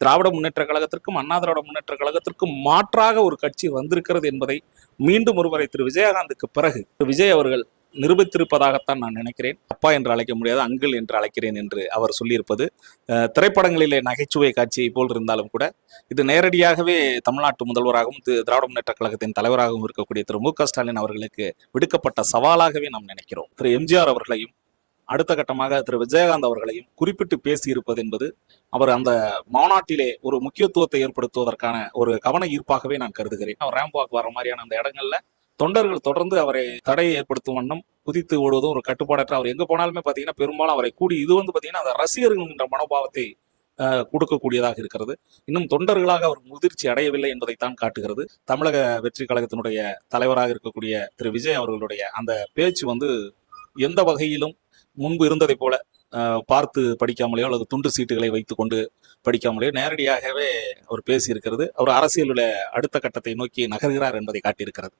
திராவிட முன்னேற்ற கழகத்திற்கும் அண்ணா திராவிட முன்னேற்ற கழகத்திற்கும் மாற்றாக ஒரு கட்சி வந்திருக்கிறது என்பதை மீண்டும் ஒருவரை திரு. விஜயகாந்துக்கு பிறகு திரு. விஜய் அவர்கள் நிரூபித்திருப்பதாகத்தான் நான் நினைக்கிறேன். அப்பா என்று அழைக்க முடியாது அங்கிள் என்று அழைக்கிறேன் என்று அவர் சொல்லியிருப்பது. திரைப்படங்களிலே நகைச்சுவை காட்சியை போல் இருந்தாலும் கூட இது நேரடியாகவே தமிழ்நாட்டு முதல்வராகவும் திராவிட முன்னேற்ற கழகத்தின் தலைவராகவும் இருக்கக்கூடிய திரு. மு. க. ஸ்டாலின் அவர்களுக்கு விடுக்கப்பட்ட சவாலாகவே நாம் நினைக்கிறோம். திரு. எம்ஜிஆர் அவர்களையும் அடுத்த கட்டமாக திரு விஜயகாந்த் அவர்களையும் குறிப்பிட்டு பேசியிருப்பது என்பது அவர் அந்த மாநாட்டிலே ஒரு முக்கியத்துவத்தை ஏற்படுத்துவதற்கான ஒரு கவன ஈர்ப்பாகவே நான் கருதுகிறேன். அவர் ரேம்பாக் வர மாதிரியான அந்த இடங்கள்ல தொண்டர்கள் தொடர்ந்து அவரை தடையை ஏற்படுத்தும் வண்ணம் குதித்து ஓடுவதும் ஒரு கட்டுப்பாடற்ற அவர் எங்க போனாலுமே பாத்தீங்கன்னா பெரும்பாலும் அவரை கூடி இது வந்து பாத்தீங்கன்னா அந்த ரசிகர்கள் என்ற மனோபாவத்தை கொடுக்கக்கூடியதாக இருக்கிறது. இன்னும் தொண்டர்களாக அவர் முதிர்ச்சி அடையவில்லை என்பதைத்தான் காட்டுகிறது. தமிழக வெற்றி கழகத்தினுடைய தலைவராக இருக்கக்கூடிய திரு விஜய் அவர்களுடைய அந்த பேச்சு வந்து எந்த வகையிலும் முன்பு இருந்ததை போல பார்த்து படிக்காமலேயோ அல்லது துண்டு சீட்டுகளை வைத்துக்கொண்டு படிக்காமலேயோ நேரடியாகவே அவர் பேசியிருக்கிறது. அவர் அரசியலுடைய அடுத்த கட்டத்தை நோக்கி நகர்கிறார் என்பதை காட்டியிருக்கிறது.